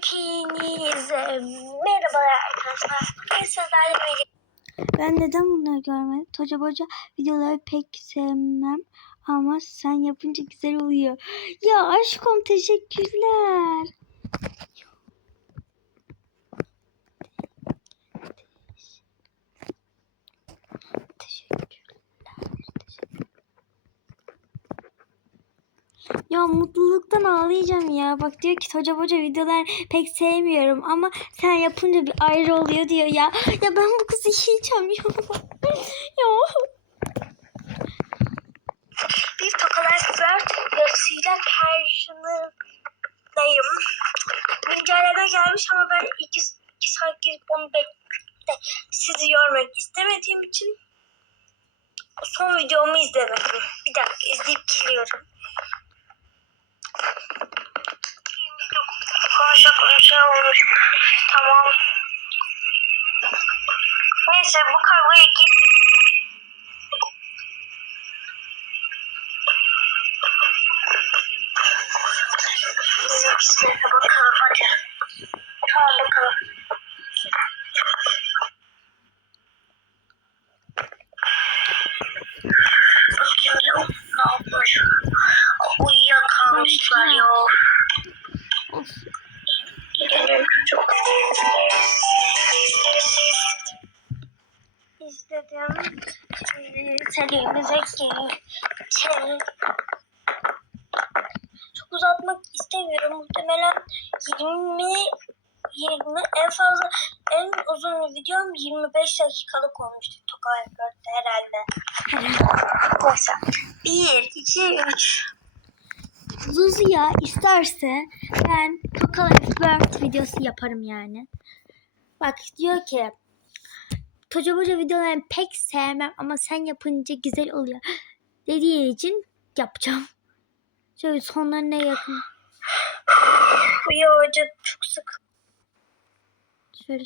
Hepinize merhabalar arkadaşlar. Ben neden bunları görmedim? Toca boca videoları pek sevmem ama sen yapınca güzel oluyor. Ya aşkım teşekkürler. Teşekkürler. Ya mutluluktan ağlayacağım ya. Bak diyor ki Toca Boca videolar pek sevmiyorum ama sen yapınca bir ayrı oluyor diyor ya. Ya ben bu kızı yiyeceğim ya. ya. bir tokalar flört videosuyla karşınızdayım. Güncelleme gelmiş ama ben iki, iki saat girip onu bekle sizi yormak istemediğim için son videomu izlemedim. Bir dakika izleyip geliyorum. Bu kavgayı git. Serimize geçelim. Çok uzatmak istemiyorum. Muhtemelen 20 20 en fazla en uzun videom 25 dakikalık olmuştu Tokay Gördü herhalde. Neyse. 1, 2, 3. Zuzuya isterse ben Toka Bird videosu yaparım yani. Bak diyor ki Toca Boca videolarını pek sevmem ama sen yapınca güzel oluyor. Dediğin için yapacağım. Şöyle sonlarına yakın. Bu yoğurcu çok sık. Şöyle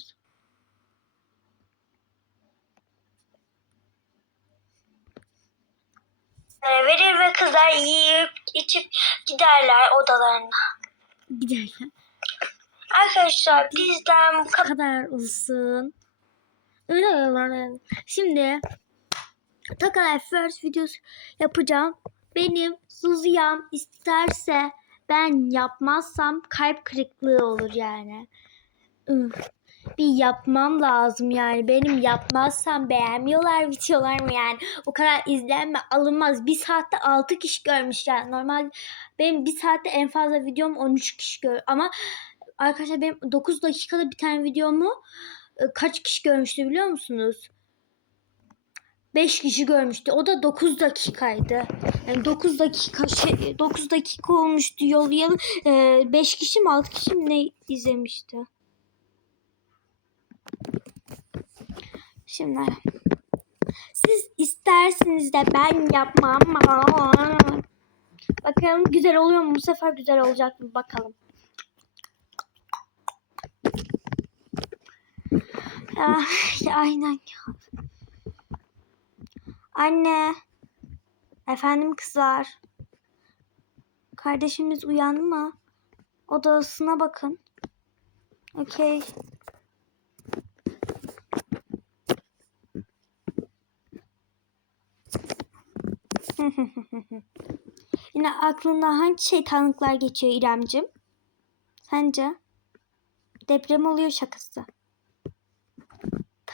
verir ve kızlar yiyip içip giderler odalarına. giderler. Arkadaşlar bizden bu kadar olsun. Şimdi Takay First videosu yapacağım. Benim Zuziyam isterse ben yapmazsam kalp kırıklığı olur yani. Bir yapmam lazım yani. Benim yapmazsam beğenmiyorlar videolar mı yani? O kadar izlenme alınmaz. Bir saatte 6 kişi görmüş yani. Normal benim bir saatte en fazla videom 13 kişi gör. Ama arkadaşlar benim 9 dakikada bir tane videomu kaç kişi görmüştü biliyor musunuz? 5 kişi görmüştü. O da 9 dakikaydı. Yani 9 dakika şey, 9 dakika olmuştu yollayalım. 5 kişi mi 6 kişi mi ne izlemişti? Şimdi siz isterseniz de ben yapmam. Bakalım güzel oluyor mu? Bu sefer güzel olacak mı? Bakalım. Ay, aynen ya. Anne. Efendim kızlar. Kardeşimiz uyandı mı? Odasına bakın. Okey. Yine aklından hangi şeytanlıklar geçiyor İremcim? Sence? Deprem oluyor şakası.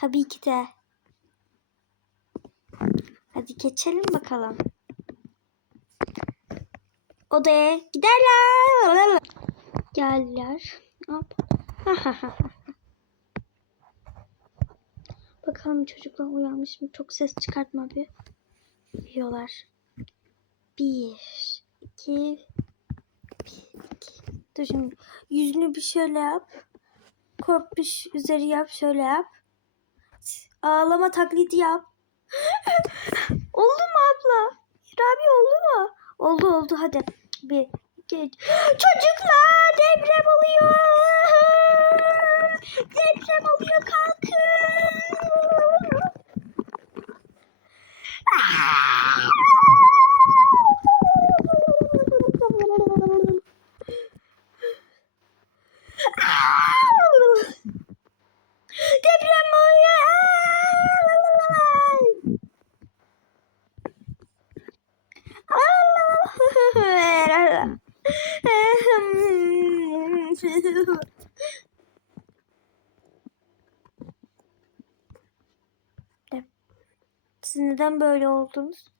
Tabii ki de. Hadi geçelim bakalım. Odaya giderler. Geldiler. Hop. Bakalım çocuklar uyanmış mı? Çok ses çıkartma bir. Uyuyorlar. Bir, iki, bir, iki. Dur şimdi. Yüzünü bir şöyle yap. Korkmuş üzeri yap. Şöyle yap. Ağlama taklidi yap. oldu mu abla? Rabi oldu mu? Oldu oldu hadi. Bir, iki, çocuklar deprem oluyor. Deprem oluyor kalkın. deprem oluyor. Siz neden böyle oldunuz?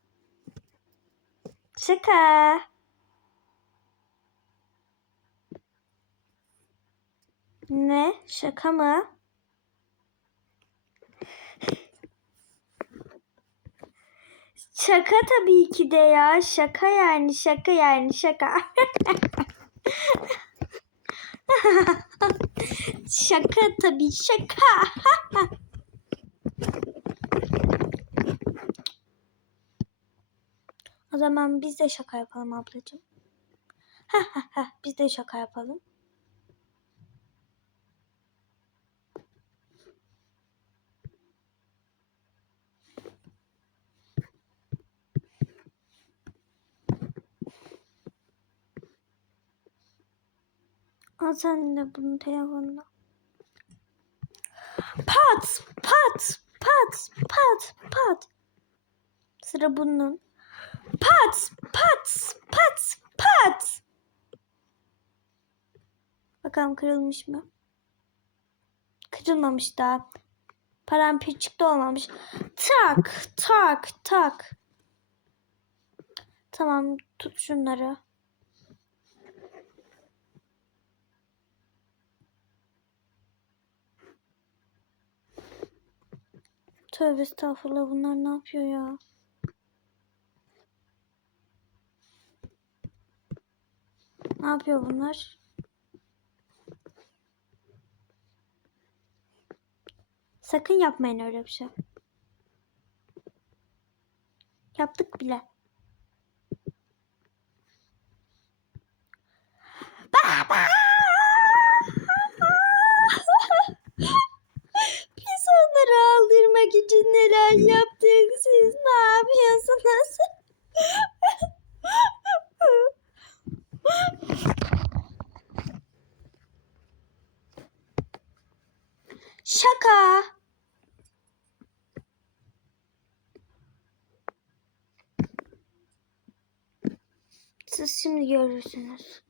Şaka. Ne? Şaka mı? Şaka tabii ki de ya. Şaka yani şaka yani şaka. şaka tabii şaka. o zaman biz de şaka yapalım ablacığım. Biz de şaka yapalım. Al sen de bunun telefonuna. Pat pat pat pat pat. Sıra bunun. Pat pat pat pat. Bakalım kırılmış mı? Kırılmamış daha. Paramparçık da olmamış. Tak tak tak. Tamam tut şunları. Tövbe estağfurullah bunlar ne yapıyor ya? Ne yapıyor bunlar? Sakın yapmayın öyle bir şey. Yaptık bile. Baba! Biz onları aldırmak için neler yaptık siz ne yapıyorsunuz? Şaka. Siz şimdi görürsünüz.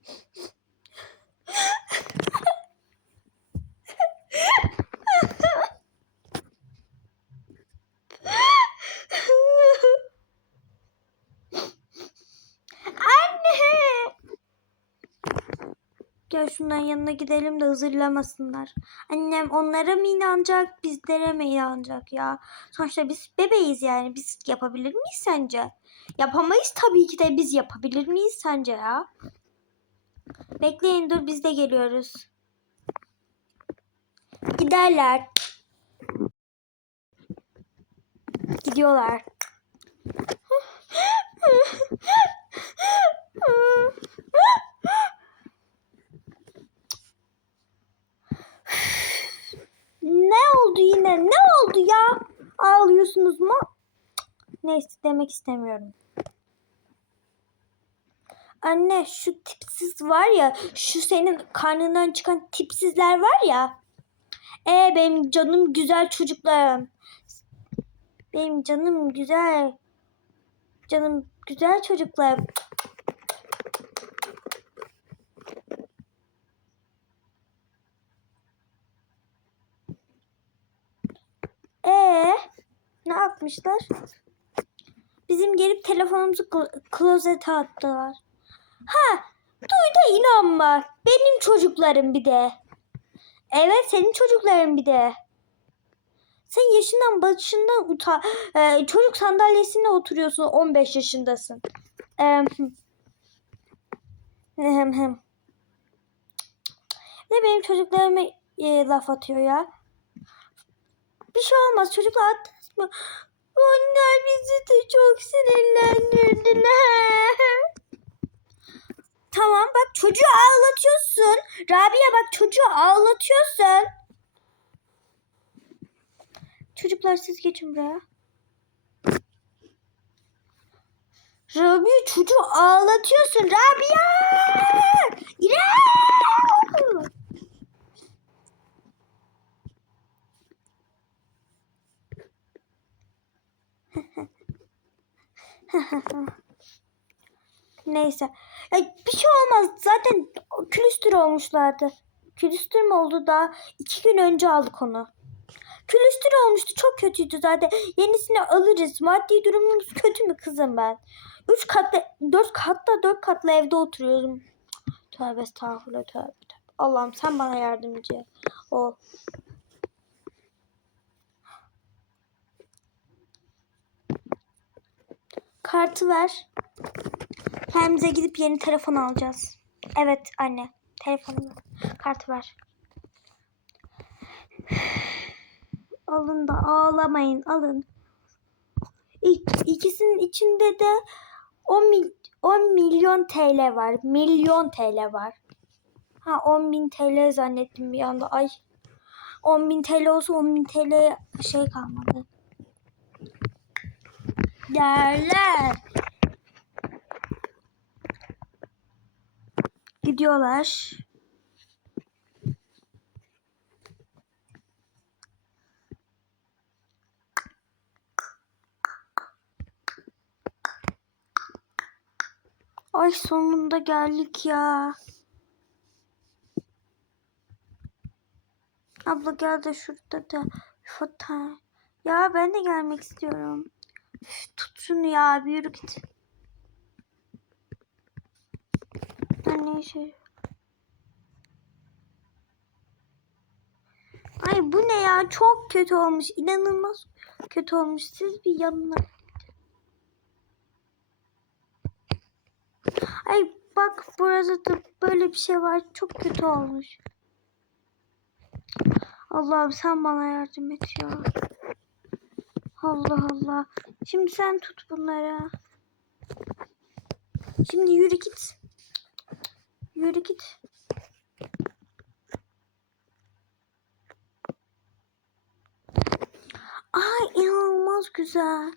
Anne! Şundan yanına gidelim de hazırlamasınlar. Annem onlara mı inanacak, bizlere mi inanacak ya? Sonuçta biz bebeğiz yani. Biz yapabilir miyiz sence? Yapamayız tabii ki de biz yapabilir miyiz sence ya? Bekleyin dur biz de geliyoruz. Giderler. Gidiyorlar. Ne oldu yine? Ne oldu ya? Ağlıyorsunuz mu? Neyse demek istemiyorum. Anne şu tipsiz var ya, şu senin karnından çıkan tipsizler var ya. E benim canım güzel çocuklarım. Benim canım güzel. Canım güzel çocuklarım. Ee, ne yapmışlar? Bizim gelip telefonumuzu klo- klozete attılar. Ha, duy inanma. Benim çocuklarım bir de. Evet, senin çocukların bir de. Sen yaşından başından uta e, çocuk sandalyesinde oturuyorsun 15 yaşındasın. Em, hem hem. Ne benim çocuklarıma e, laf atıyor ya. Bir şey olmaz çocuklar? Onlar bizi de çok sinirlendirdiler. Tamam bak çocuğu ağlatıyorsun. Rabia bak çocuğu ağlatıyorsun. Çocuklar siz geçin buraya. Rabia çocuğu ağlatıyorsun. Rabia! İrem! Neyse. Ya bir şey olmaz. Zaten külüstür olmuşlardı. Külüstür mü oldu da iki gün önce aldık onu. Külüstür olmuştu. Çok kötüydü zaten. Yenisini alırız. Maddi durumumuz kötü mü kızım ben? Üç katlı, dört katlı, dört katlı evde oturuyorum. Tövbe estağfurullah tövbe. tövbe. Allah'ım sen bana yardımcı ol. Kartı ver. Kendimize gidip yeni telefon alacağız. Evet anne. Telefonumu. Kartı ver. Alın da ağlamayın. Alın. İk, ikisinin içinde de 10, mil, 10 milyon TL var. Milyon TL var. Ha 10 bin TL zannettim bir anda. Ay 10 bin TL olsa 10 bin TL şey kalmadı. Değerler. Gidiyorlar. Ay sonunda geldik ya. Abla gel de şurada da foto. Ya ben de gelmek istiyorum. Üf, tut şunu ya bir git. Anne şey. Ay bu ne ya? Çok kötü olmuş. İnanılmaz kötü olmuş. Siz bir yanına. Ay bak burada da böyle bir şey var. Çok kötü olmuş. Allah'ım sen bana yardım et ya. Allah Allah. Şimdi sen tut bunları. Şimdi yürü git. Yürü git. Ay inanılmaz güzel.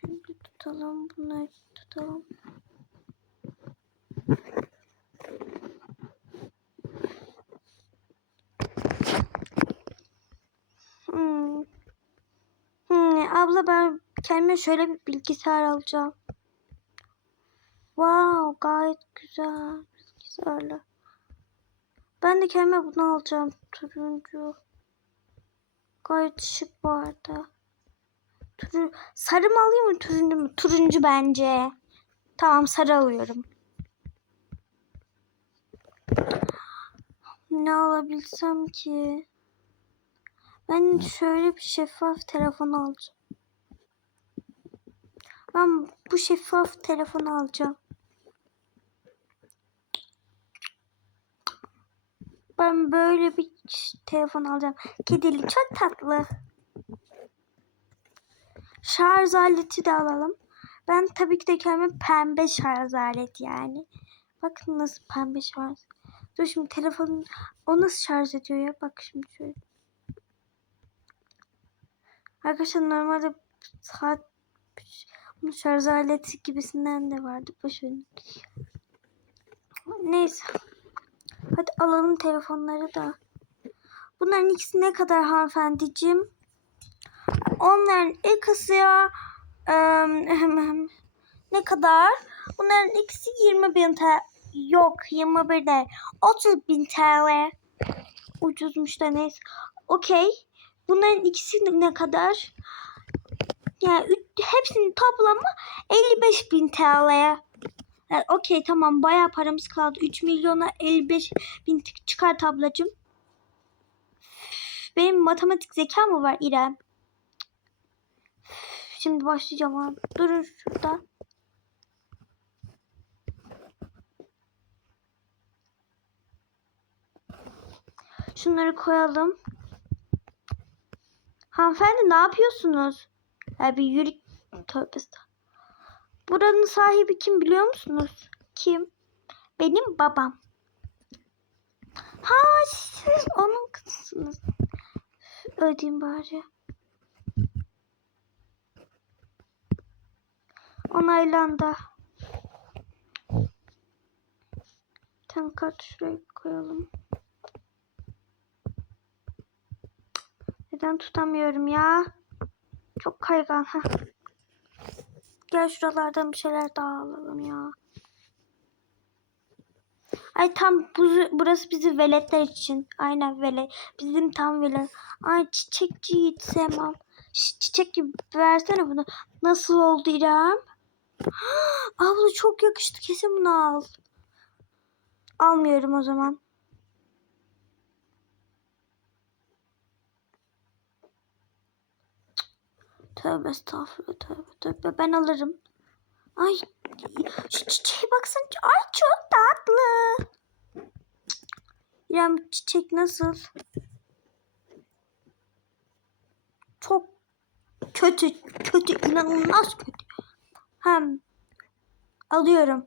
Şimdi tutalım bunları tutalım. Hmm. Hmm, abla ben kendime şöyle bir bilgisayar alacağım. Wow, gayet güzel bilgisayarla. Ben de kendime bunu alacağım. Turuncu. Gayet şık bu arada. Turu... Sarı mı alayım mı turuncu mu? Turuncu bence. Tamam sarı alıyorum. Ne alabilsem ki? Ben şöyle bir şeffaf telefon alacağım. Ben bu şeffaf telefonu alacağım. Ben böyle bir telefon alacağım. Kedili çok tatlı. Şarj aleti de alalım. Ben tabii ki de kendime pembe şarj aleti yani. Bakın nasıl pembe şarj. Dur şimdi telefonun o nasıl şarj ediyor ya? Bak şimdi şöyle. Arkadaşlar normalde saat şarj aleti gibisinden de vardı. Boşverin. Neyse. Hadi alalım telefonları da. Bunların ikisi ne kadar hanımefendiciğim? Onların ikisi ya em, ne kadar? Bunların ikisi 20 bin TL. Yok 21 değil. 30 bin TL. Ucuzmuş da neyse. Okey. Bunların ikisi ne kadar? Yani hepsinin toplamı 55 bin TL. Yani Okey tamam bayağı paramız kaldı. 3 milyona 55 bin çıkar tablacım. Benim matematik zeka mı var İrem? Şimdi başlayacağım abi. Durun şurada. Şunları koyalım. Hanımefendi ne yapıyorsunuz? Ya bir yürü. Tövbe. Buranın sahibi kim biliyor musunuz? Kim? Benim babam. Ha siz onun kızısınız. Ödeyim bari. Onaylandı. Tam kart şuraya koyalım. Neden tutamıyorum ya? Çok kaygan. ha. Gel şuralardan bir şeyler daha alalım ya. Ay tam bu, burası bizi veletler için. Aynen velet. Bizim tam velet. Ay çiçekçi hiç sevmem. Çiçek gibi versene bunu. Nasıl oldu İrem? Abla çok yakıştı. Kesin bunu al. Almıyorum o zaman. Tövbe estağfurullah tövbe tövbe ben alırım. Ay şu çiçeğe baksana. Ay çok tatlı. İrem çiçek nasıl? Çok kötü kötü inanılmaz kötü. Hem alıyorum.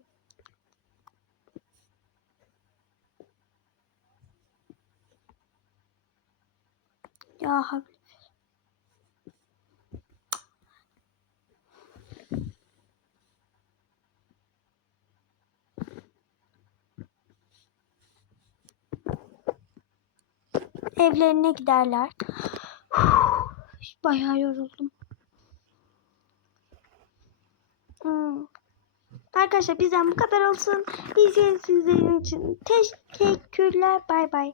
Ya hak- evlerine giderler. Bayağı yoruldum. Hmm. Arkadaşlar bizden bu kadar olsun. İzlediğiniz için teşekkürler. Bay bay.